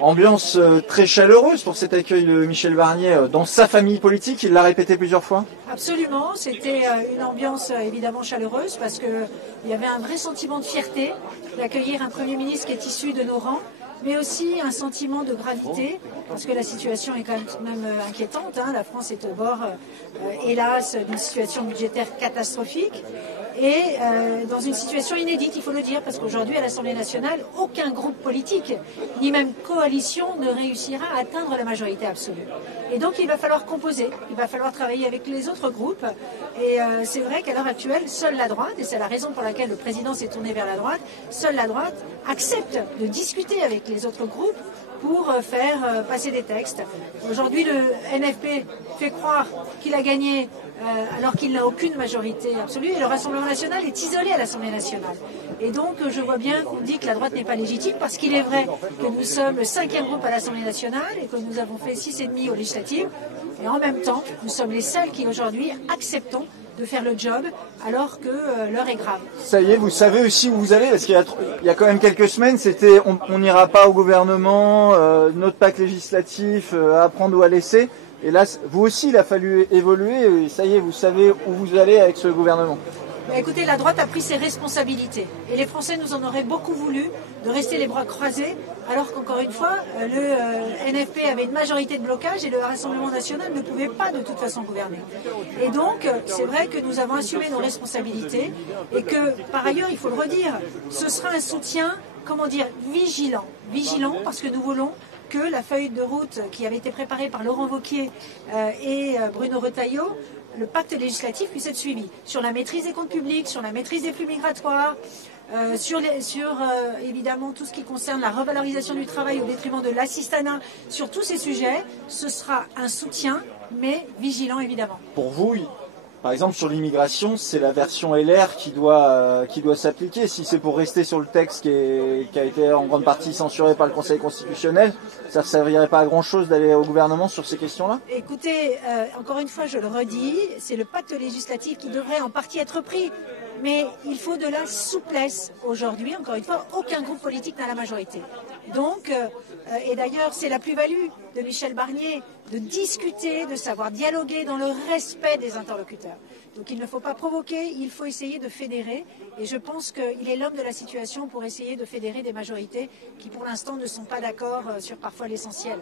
Ambiance très chaleureuse pour cet accueil de Michel Barnier dans sa famille politique, il l'a répété plusieurs fois. Absolument, c'était une ambiance évidemment chaleureuse parce qu'il y avait un vrai sentiment de fierté d'accueillir un Premier ministre qui est issu de nos rangs, mais aussi un sentiment de gravité parce que la situation est quand même inquiétante. La France est au bord, hélas, d'une situation budgétaire catastrophique. Et dans une situation inédite, il faut le dire, parce qu'aujourd'hui, à l'Assemblée nationale, aucun groupe politique, ni même coalition, ne réussira à atteindre la majorité absolue. Et donc, il va falloir composer, il va falloir travailler avec les autres groupes. Et c'est vrai qu'à l'heure actuelle, seule la droite, et c'est la raison pour laquelle le président s'est tourné vers la droite, seule la droite accepte de discuter avec les autres groupes pour faire passer des textes. Aujourd'hui, le NFP fait croire qu'il a gagné alors qu'il n'a aucune majorité absolue et le Rassemblement national est isolé à l'Assemblée nationale. Et donc, je vois bien qu'on dit que la droite n'est pas légitime parce qu'il est vrai que nous sommes le 5e groupe à l'Assemblée nationale et que nous avons fait 6,5 aux législatives. Et en même temps, nous sommes les seuls qui aujourd'hui acceptons de faire le job alors que l'heure est grave. Ça y est, vous savez aussi où vous allez, parce qu'il y a quand même quelques semaines, c'était on n'ira pas au gouvernement, notre pacte législatif, à prendre ou à laisser. Et là, vous aussi, il a fallu évoluer, et ça y est, vous savez où vous allez avec ce gouvernement. Écoutez, la droite a pris ses responsabilités et les Français nous en auraient beaucoup voulu de rester les bras croisés alors qu'encore une fois, le NFP avait une majorité de blocage et le Rassemblement national ne pouvait pas de toute façon gouverner. Et donc, c'est vrai que nous avons assumé nos responsabilités et que, par ailleurs, il faut le redire, ce sera un soutien, vigilant parce que nous voulons que la feuille de route qui avait été préparée par Laurent Wauquiez et Bruno Retailleau, le pacte législatif puisse être suivi sur la maîtrise des comptes publics, sur la maîtrise des flux migratoires, sur évidemment tout ce qui concerne la revalorisation du travail au détriment de l'assistanat. Sur tous ces sujets, ce sera un soutien, mais vigilant évidemment. Pour vous, par exemple sur l'immigration, c'est la version LR qui doit s'appliquer. Si c'est pour rester sur le texte qui a été en grande partie censuré par le Conseil constitutionnel, ça ne servirait pas à grand-chose d'aller au gouvernement sur ces questions-là? Écoutez, encore une fois, je le redis, c'est le pacte législatif qui devrait en partie être pris. Mais il faut de la souplesse. Aujourd'hui, encore une fois, aucun groupe politique n'a la majorité. Donc, et d'ailleurs, c'est la plus-value de Michel Barnier de discuter, de savoir dialoguer dans le respect des interlocuteurs. Donc il ne faut pas provoquer, il faut essayer de fédérer. Et je pense qu'il est l'homme de la situation pour essayer de fédérer des majorités qui, pour l'instant, ne sont pas d'accord sur parfois l'essentiel.